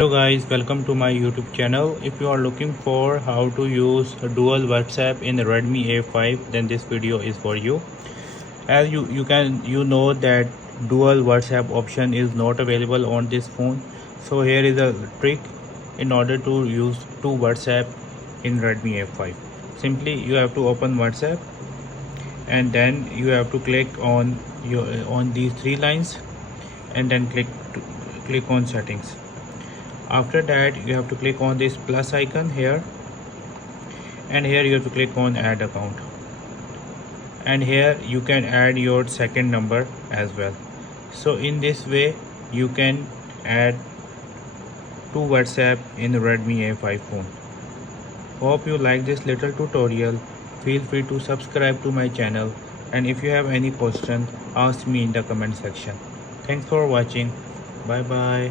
Hello guys, welcome to my YouTube channel. If you are looking for how to use dual WhatsApp in Redmi A5, then this video is for you. As you know that dual WhatsApp option is not available on this phone. So here is a trick in order to use two WhatsApp in Redmi A5. Simply you have to open WhatsApp and then you have to click on these three lines and then click on settings. After that you have to click on this plus icon here, and here you have to click on add account, and here you can add your second number as well. So in this way you can add two WhatsApp in Redmi A5 phone. Hope you like this little tutorial. Feel free to subscribe to my channel, and if you have any question, ask me in the comment section. Thanks for watching. Bye bye.